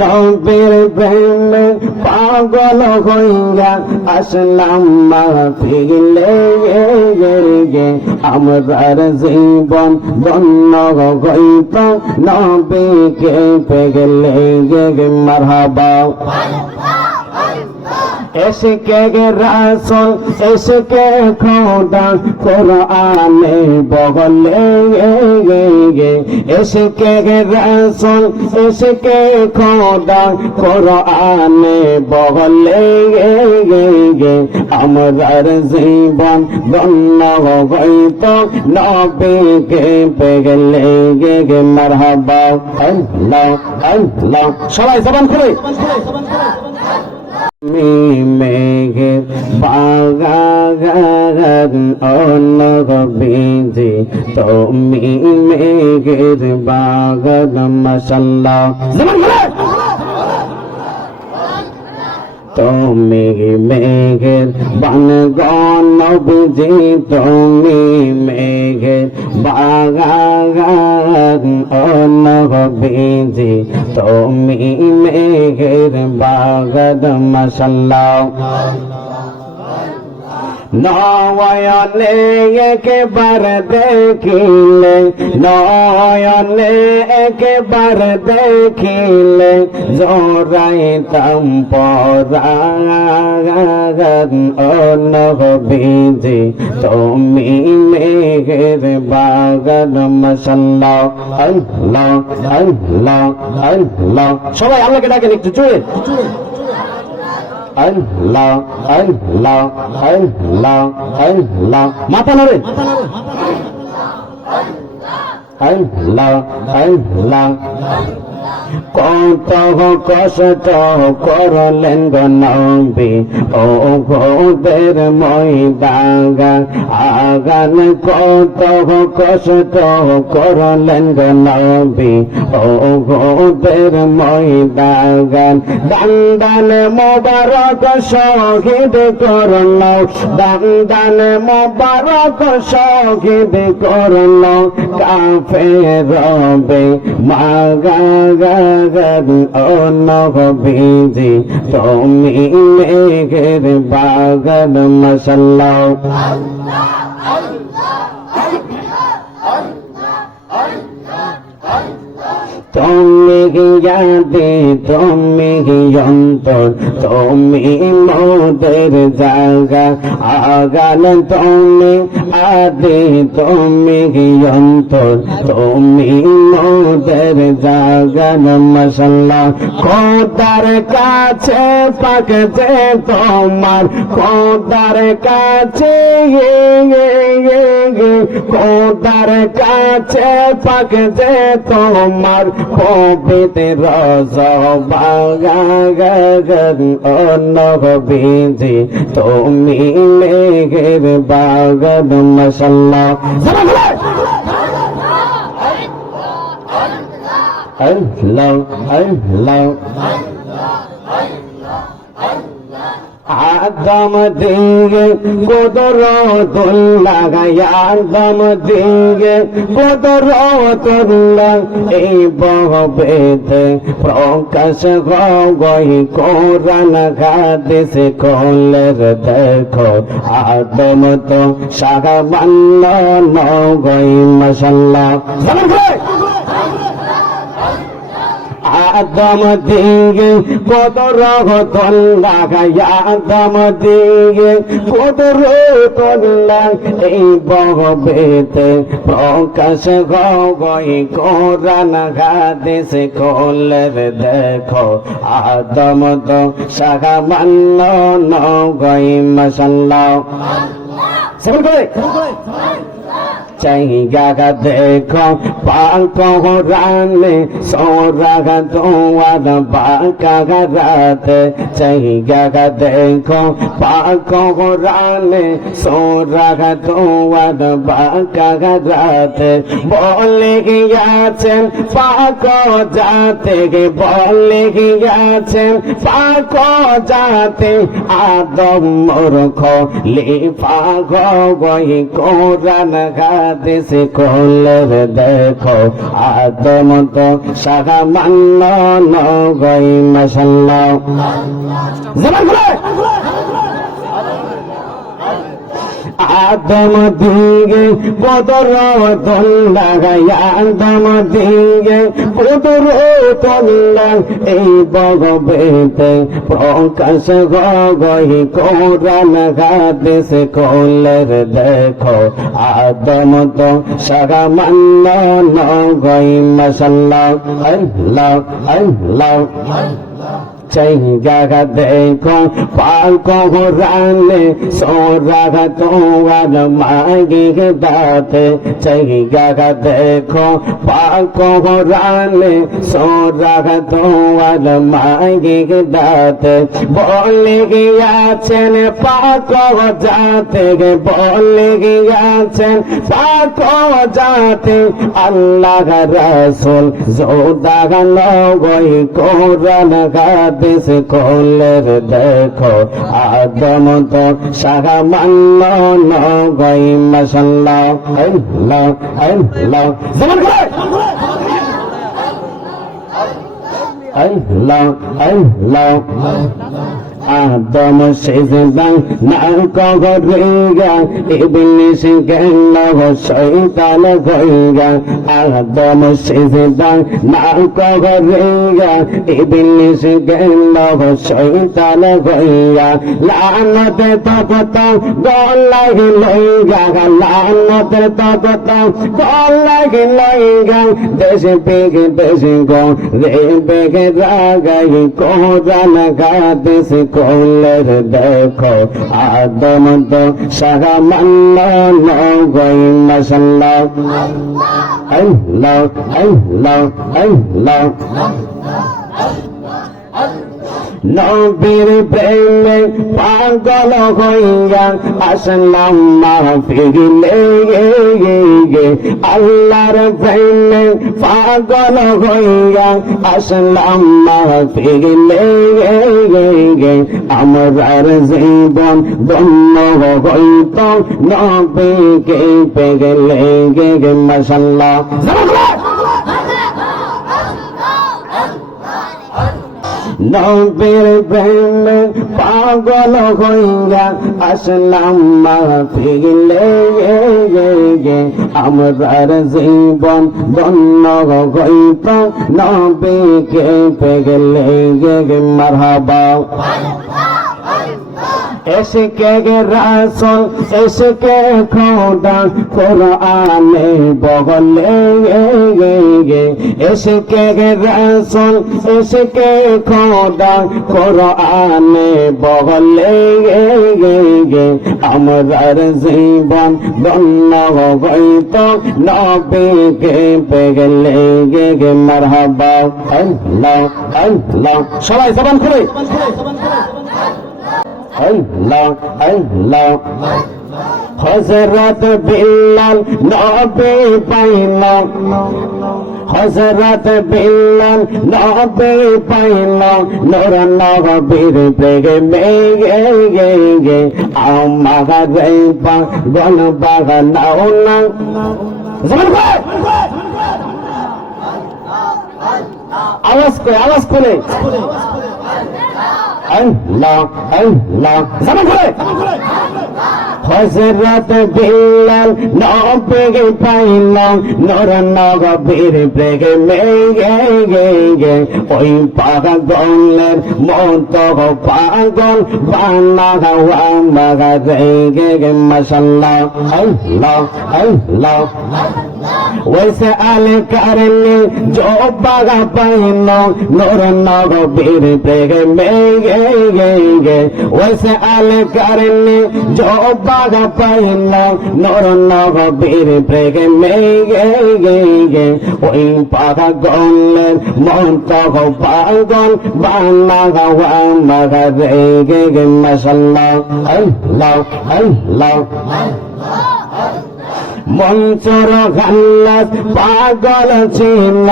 নবীর প্রেমে পাগল হইয়া আসলাম ফিরলে গে আমার জীবন বন্য হইত। নবীকে পেগলে গে মারহাবা। এসকে রাসুল, এসকে খোদা কোরআনে বগলে গে এসকে রাসুল, এসকে খোদা কোরআনে বগলে গে গে আমরার জীবন ধন্য হইত, নবীকে পেগলে গে গে। মারহাবা, আল্লাহ আল্লাহ। সবাই জবান খুলে। তুমি তুমি মেঘের বাগান বলে তুমি মেঘের বানগণ নবীজি তুমি মেঘের বাগান অনগবীজি তুমি মেঘের বাগান মশাল্লাহ নয়নে একবার দেখিলে নয়নে একবার দেখিলে জোরাইতাম পরাগান অনহবিজি তুমি মেঘের বাগান মশাল্লাহ আল্লাহ আল্লাহ আল্লাহ সবাই আল্লাহকে ডাকেন একটু চুয়ে আল্লাহ আল্লাহ আল্লাহ কত কষ্ট করলেন গনবি ও গোদের ময়দাগা আগান কত কষ্ট করলেন গনবি ও গোদের ময়দাগান দান্দান মোবারক শহীদ করল। দান্দান মোবারক শহীদ করল। কাফে রবে মাগা গাগন অনবিজি তুমি মেঘের বাগন মশাল্লাহ তুমি ইয়াদে তুমি অন্তর তুমি মোদের জাগা আগান তুমি আদে তুমি অন্তর তুমি মোদের জাগান মশাল্লা খোদার কাছে পাকছে তোমার খোদার কাছে খোদার কাছে পাকছে তোমার পবিত্র বাগান অনবিজি তুমি মেঘের বাগান মশাল্লা আল্লাহ আল্লাহ। আদম দিগে গোদর তুল্লাগাই আদম দিগে গোদর তুল্লা এই বহবেতে প্রকাশ গই কোরআন হাদিস খোলের দেখো, আদম তো সাগাবান্ন নগই মশাল্লাহ আদম দিগে কদর তল্লাগাই আদম দিগে কদর তল্লা এই বহবেতে প্রকাশ গই কোরআন হাদিস খোলের দেখো। আদম তো সাগাবান্ন নগই মশাল্লাহ। সেবন চাইগা দেখো পাক রানে সোরাগা তোমার বাঁকা রাতে চাইগা দেখো পাক রানে সোরাগা তোমার বাঁকা রাতে বলে গিয়াছেন পাক যাতে বলে গিয়াছেন পাক যাতে আদম মূর্খ লিফা গই কোরআন গা হাদিস খুলে দেখো আদম তো সামান্য নগই মাসাল্লাহ জবান খুলে! আদম দিগে বদর দন্ডাগায় আদম দিগে বদর দন্ডা এই বগবেতে প্রকাশ গগই কোরআন হাদিস কোলের দেখো। আদম তো সামান্য নগই মাসাল্লাহ আল্লাহ আল্লাহ। চাইগা দেখো পালকো রানে তোমার মাগি দাতে চাইগা দেখো পালকো রানে তোমার মাগি দাতে বলে গিয়াছেন পাকো যাতে বলে গিয়াছেন পাকো যাতে আল্লাহ রাসূল জোদাগা লগই কোরআন হাদিস কলের দেখো আদম তো সামান্য নগই মাসাল্লাহ আল্লাহ আল্লাহ। জমান করে! আল্লাহ আল্লাহ। আদম সেজদাং না কগরেগা ইবলিস গেল শয়তান গইগা আদম সেজদাং না কগরেগা ইবলিস গেল শয়তান গইগা লানতে তকত গলাই লইগা লানতে তকত গলাই লইগা দেশে পেগে দেশে গো রে পেগে রাগাই কোরআন গাদেশ কোলের দেখো আদম তো সামান্য নগই মশাল্লাহ আল্লাহ আল্লাহ আল্লাহ। নবীর প্রেমে পাগল হইয়া আসলাম গে আল্লাহর প্রেমে পাগল হইয়া আসলাম গে আমরার জীবন ধন্য হইত, নবীকে পেগলে গে, মশাল্লাহ। নবীর প্রেমে পাগল হইয়া আসলাম মাহফিলে গে আমরার জীবন বন্য হইত নবীকে পেগলে। মারহাবা। এসকে রাসল, এসকে খোদা, কোরআনে বগলে গে এসকে রাসল, এসকে খোদা, কোরআনে বগলে গে গে আমরার জীবন ধন্য হইত নবীকে পেগলে গে গে। মারহাবা, আল্লাহ আল্লাহ। সবাই জবান খুলে আল্লাহ আল্লাহ। হজরত বিল্লাল নবী পাইল হজরত বিল্লাল নবী পাইল নূর নবীর প্রেমে গে গে গে আমাগা রেপা গন বাগা নাও না। আওয়াজ করে আওয়াজ করে। আল্লাহ আল্লাহ জমান করে হজরত বিল্লাল নবীকে পাইল নর নবীর প্রেমে গে গে গে ওই পাগলের মত পাগল বানা গাওয়া মাগা গে গে মাশাল্লাহ আল্লাহ আল্লাহ। وسألك أرني جوبا غبينو نور النغو بير بيغ ميغ وسألك أرني جوبا غبينو نور النغو بير بيغ ميغ وإن باغا قولن منطقو باغن بانغا وانغا ذيغ ما شاء الله الله الله الله মঞ্চর খাল্লাস পাগল ছিল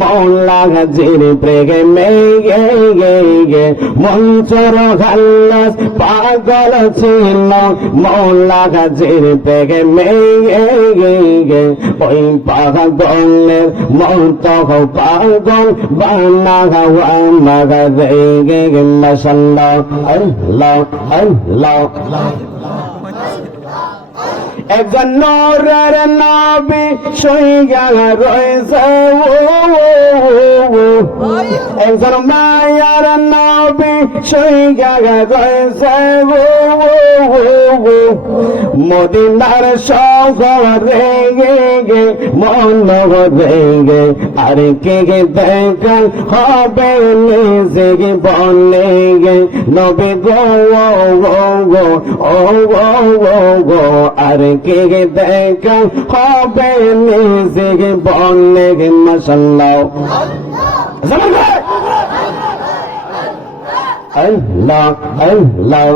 মৌলা গাজির প্রেমে গে গে গে। মঞ্চর খাল্লাস পাগল ছিল মৌলা গাজির প্রেমে গে গে গে। ওই পাগলের মত পাগল বানা গাওয়া মাগা গে গে, মাশাল্লাহ আল্লাহ আল্লাহ। একজন নরের নবী সইগা রয়েছে। একজন মায়ার নবী সইগা রয়েছে। মদিনার শহরে গে, মন রে গে আর কে গে দেখা হবে নিজে গে বলে গে। নবী গো, ও গো ও গো গো গো। আর কে গে দেখা হবে নিজে গে বলে গে মাসাল্লাহ আল্লাহ আল্লাহ।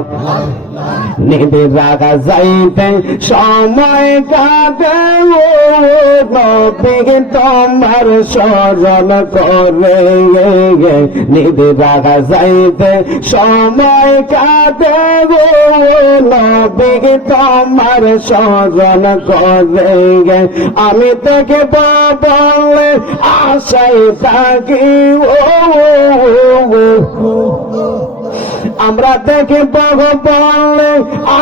নিবে রাগা যাইতে সময় কাটে ও নবী তোমার স্মরণ করে। নিবে রাগা যাইতে সময় কাটে ও নবী তোমার স্মরণ করে। আমি থেকে বলে আশাই থাকি ও। আমরা দেখে পাব বলে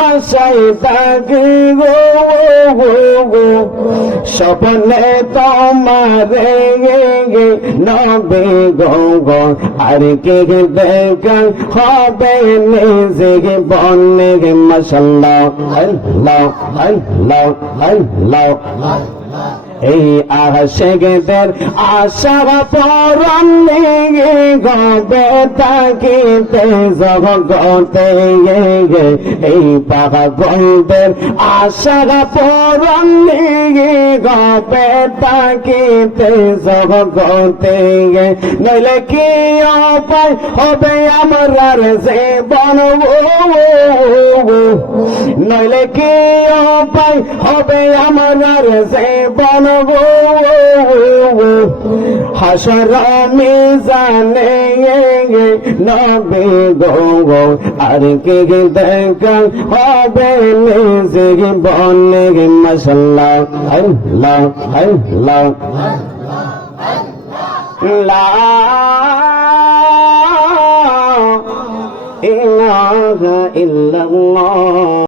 আশাই থাকি গো গো স্বপ্নে তোমার গে নবে গো গো। আর কে দেখা হবে নিজে বনে গে, মশাল্লাহ আল্লাহ আল্লাহ আল্লাহ এই আশেগেদের আশার পরনে গবে তাকিতে জগতে এই পাগলদের আশার পরনে গবে তাকিতে জগতে নইলে কি উপায় হবে আমার যে বনবো নইলে কি উপায় হবে আমার যে বনবো হাসর মিজানে নবে গো আর কে দেখা হবে নিজে বনে গে, মশাল্লাহ, আল্লাহ আল্লাহ লা ইলাহা ইল্লাল্লাহ।